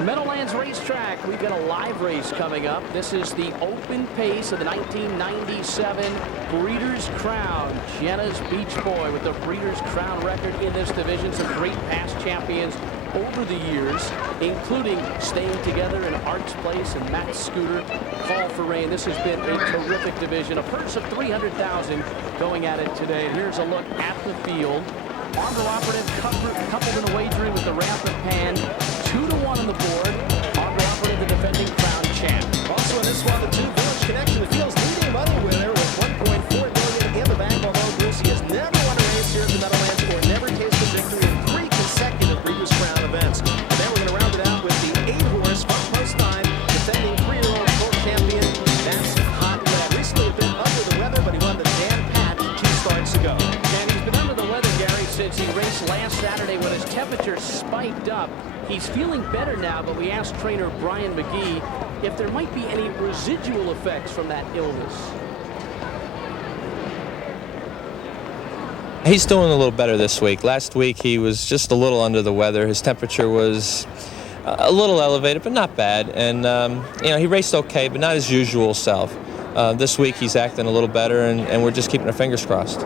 Meadowlands Racetrack, we've got a live race coming up. This is the open pace of the 1997 Breeders' Crown. Jenna's Beach Boy with the Breeders' Crown record in this division. Some great past champions over the years, including Staying Together and Art's Place and Matt Scooter, Call for Rain. This has been a terrific division. A purse of $300,000 going at it today. And here's a look at the field. Armbro Operative coupled in the wagering with the Rampant Pan. 2-1 on the board. Armbro Operative, the defending crown champ. Also in this one, the two Village Connection, the field's leading money winner with $1.4 million in the bank. Although Bruce, he has never won a race here at the Meadowlands or never tasted victory in 3 consecutive Breeders' Crown events. And then we're going to round it out with the 8-horse Front Post Time, defending 3-year-old court champion. That's Hot Lead. Recently a bit under the weather, but he won the Dan Patch 2 starts ago. And he's been under the weather, Gary, since he raced last Saturday when his temperature spiked up. He's feeling better now, but we asked trainer Brian McGee if there might be any residual effects from that illness. He's doing a little better this week. Last week he was just a little under the weather. His temperature was a little elevated, but not bad. And you know, he raced okay, but not his usual self. This week he's acting a little better, and we're just keeping our fingers crossed.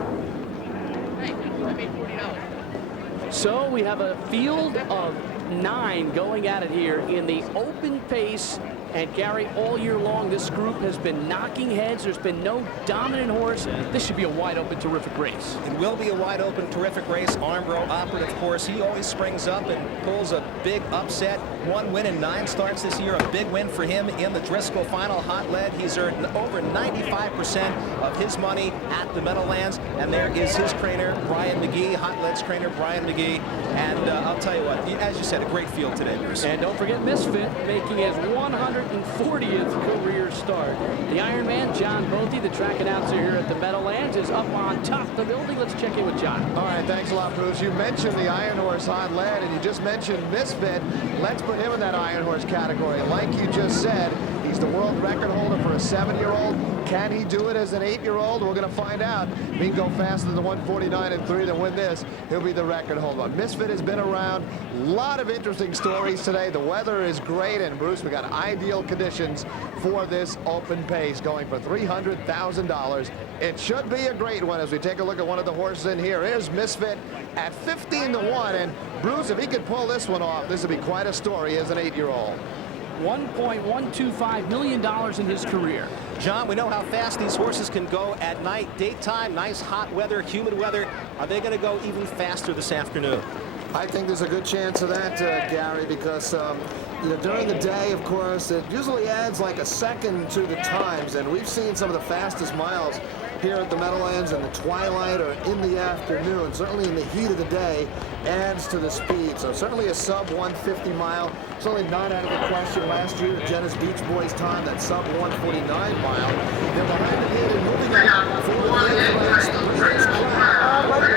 So we have a field of 9 going at it here in the open pace. And Gary, all year long, this group has been knocking heads. There's been no dominant horse. This should be a wide-open, terrific race. It will be a wide-open, terrific race. Armbro Operative, of course, he always springs up and pulls a big upset. 1 win in 9 starts this year. A big win for him in the Driscoll final. Hot Lead, he's earned over 95% of his money at the Meadowlands. And there is his trainer, Brian McGee, Hot Lead's trainer, Brian McGee. And I'll tell you what, as you said, a great field today, Bruce. And don't forget Misfit making his 140th career start. The Ironman, John Bothey, the track announcer here at the Meadowlands, is up on top of the building. Let's check in with John. All right, thanks a lot, Bruce. You mentioned the Iron Horse Hot Lead, and you just mentioned Misfit. Let's put him in that Iron Horse category. Like you just said, he's the world record holder for a 7-year-old. Can he do it as an 8-year-old? We're going to find out. If he can go faster than the 149 and 3 to win this, he'll be the record holder. Misfit has been around. A lot of interesting stories today. The weather is great, and Bruce, we got ideal conditions for this open pace, going for $300,000. It should be a great one as we take a look at one of the horses in here. Here's Misfit at 15-1, and Bruce, if he could pull this one off, this would be quite a story as an 8-year-old. $1.125 million in his career. John, we know how fast these horses can go at night, daytime, nice hot weather, humid weather. Are they going to go even faster this afternoon? I think there's a good chance of that, Gary, because you know, during the day, of course, it usually adds like a second to the times, and we've seen some of the fastest miles here at the Meadowlands in the twilight or in the afternoon. Certainly in the heat of the day adds to the speed. So certainly a sub 150 mile. Certainly not out of the question last year. Jenna's Beach Boys time, that sub 149 mile. They're behind the lead and moving up for the 8th race. The Breeders' Crown. Right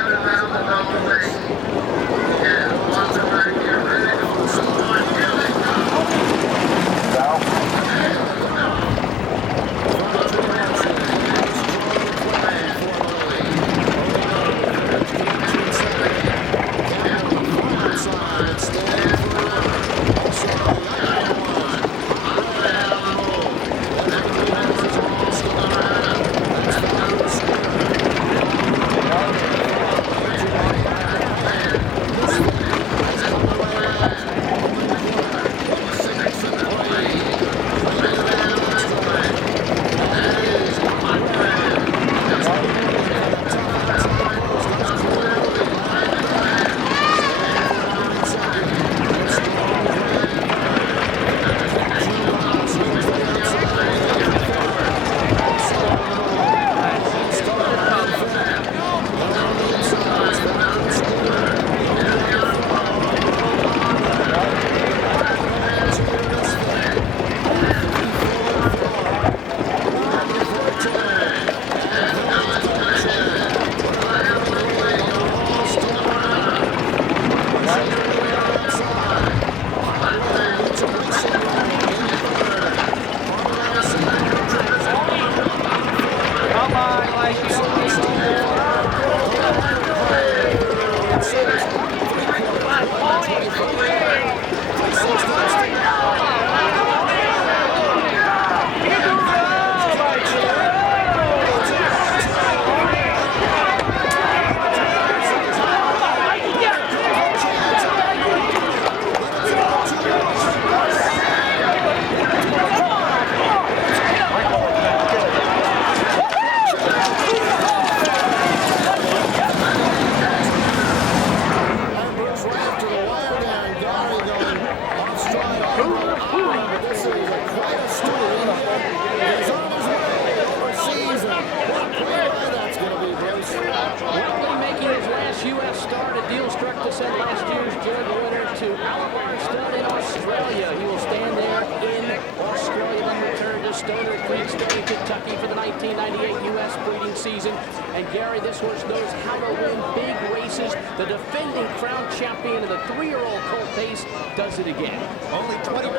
Kentucky for the 1998 U.S. breeding season. And Gary, this horse knows how to win big races. The defending crown champion of the 3-year-old colt pace does it again. Only 20%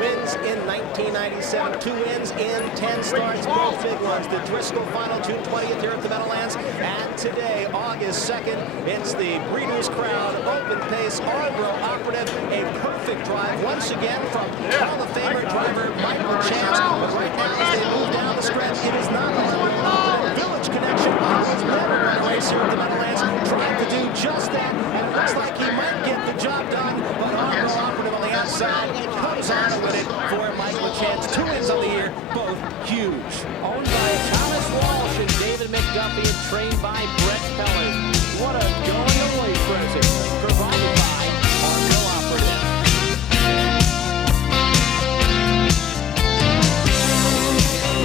wins in 1997. 2 wins in 10 starts, both big ones. The Driscoll Final, June 20th here at the Meadowlands. And today, August 2nd, it's the Breeders' Crown Open Pace Armbro Operative. A perfect drive once again from Hall of Famer driver Michael Chance. But right now, as they move down the stretch, it is not a Village Connection. Almost never won a race here at the Meadowlands. Trying to do just that, and it looks like he might get the job done. But Armbro Operative on the outside comes on to win it for Michael Chance. 2 wins on the year, both huge. Owned by Thomas Walsh and David McDuffie and trained by Brett Pelly. What a going-away present provided by Armbro Operative.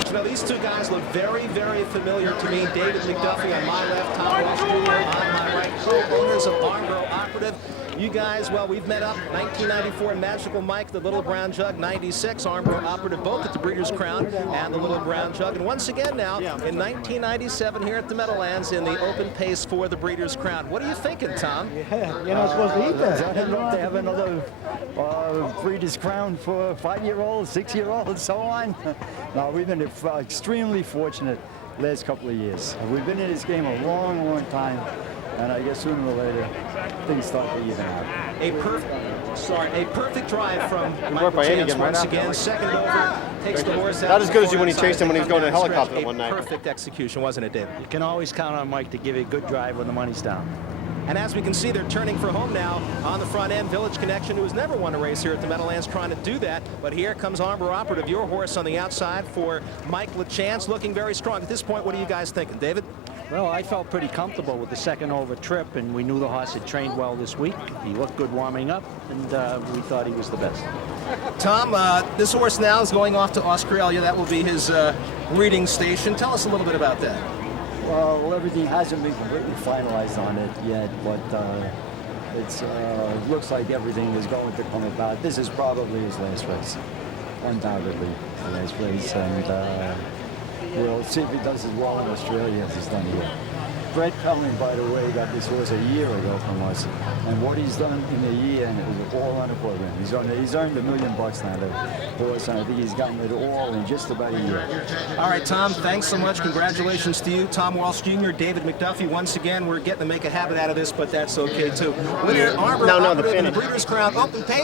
You know, these two guys look very, very familiar to me. David McDuffie on my left, Tom Walsh Jr. on my right, co-owners of Armbro Operative. You guys, well, we've met up 1994 Magical Mike, the Little Brown Jug, 96 Armbro Operative, both at the Breeders' Crown and the Little Brown Jug. And once again now, in 1997 here at the Meadowlands in the Open Pace for the Breeders' Crown. What are you thinking, Tom? Yeah, you're not supposed to eat that. I don't know if they have another Breeders' Crown for 5-year-olds, 6-year-olds, so on. No, we've been extremely fortunate last couple of years. We've been in this game a long, long time. And I guess sooner or later, things start to even out. A perfect drive from Michael Chance once again. Second over, takes the horse out. Not as good as when he chased him when he was going in a helicopter one night. Perfect execution, wasn't it, David? You can always count on Mike to give you a good drive when the money's down. And as we can see, they're turning for home now on the front end. Village Connection, who has never won a race here at the Meadowlands, trying to do that. But here comes Armbro Operative, your horse on the outside for Mike LaChance, looking very strong. At this point, what are you guys thinking, David? Well, I felt pretty comfortable with the second over trip, and we knew the horse had trained well this week. He looked good warming up, and we thought he was the best. Tom, this horse now is going off to Australia. That will be his breeding station. Tell us a little bit about that. Well, everything hasn't been completely finalized on it yet, but it looks like everything is going to come about. This is probably his last race, undoubtedly the last race, and we'll see if he does as well in Australia as he's done here. Brett Pelly, by the way, got this horse a year ago from us, and what he's done in a year, and it was all on the program. He's earned $1 million now, the horse, and I think he's gotten it all in just about a year. All right, Tom, thanks so much. Congratulations to you, Tom Walsh Jr., David McDuffie. Once again, we're getting to make a habit out of this, but that's okay, too. Winner, Armbro Operative in the Breeders' Crown Open Pace.